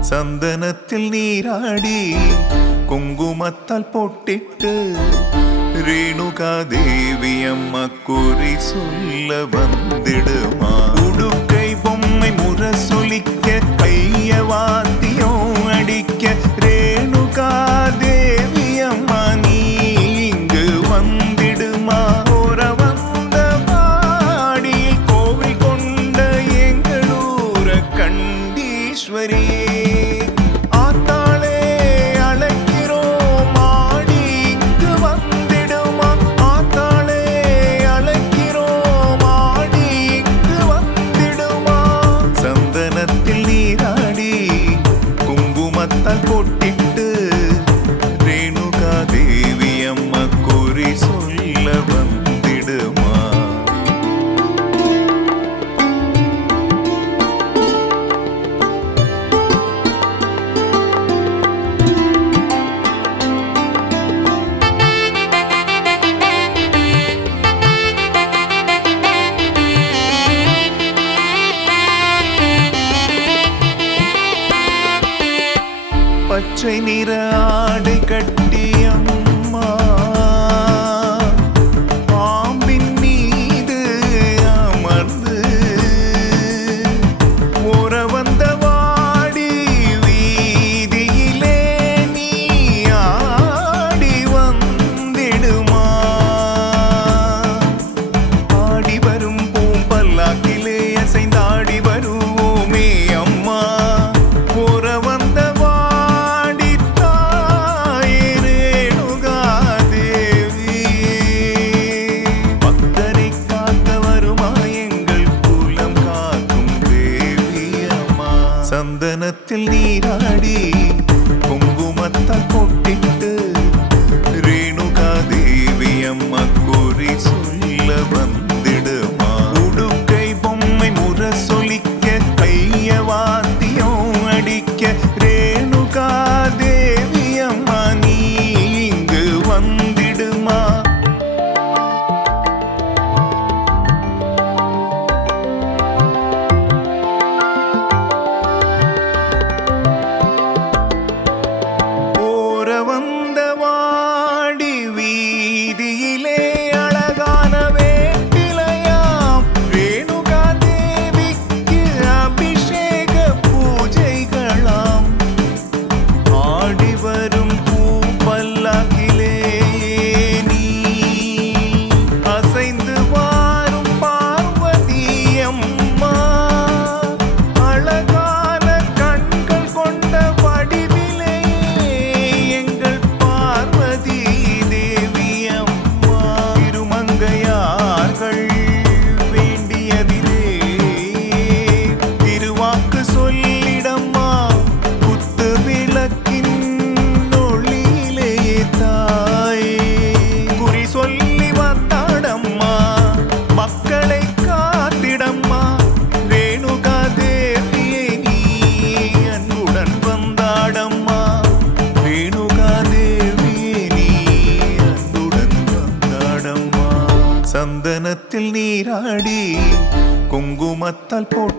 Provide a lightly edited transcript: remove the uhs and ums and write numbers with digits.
சந்தனத்தில் நீராடி குங்குமத்தால் பொட்டிட்டு ரேணுகா தேவி அம்மா குறி சொல்ல வந்திடுமா. உடுக்கை பொம்மை முரசொலிக்க கைய வாத்தியம் அடிக்க ரேணுகா தேவி அம்மா நீ இங்கு வந்திடுமா. ஓர வந்த பாடியில் கோவில் கொண்ட எங்களூர கண்டீஸ்வரியே பொட்டிட்டு ரேணுகா தேவி அம்மா குறி சொல்ல வந்திடுமா. பச்சை நிற ஆடை கட்டி அம்மா பாம்பின் மீது அமர்ந்து ஓர வந்த வாடி வீதியிலே நீ ஆடி வந்திடுமா. ஆடி வரும் பூம்பல்லாக்கிலே அசைந்தாடி வருவோமே அம்மா. ஓர வந்த சந்தனத்தில் நீராடி குங்குமத்தால் பொட்டிட்டு ரேணுகா தேவி அம்மா குறி சொல்ல வந்திடுமா. உடுக்கை பொம்மை முரசொலிக்க கைய வாத்தியம் அடிக்க ரேணுகா தேவி அம்மா நீ இங்கு வந்திடுமா. சந்தனத்தில் நீராடி குங்குமத்தால் போட்டு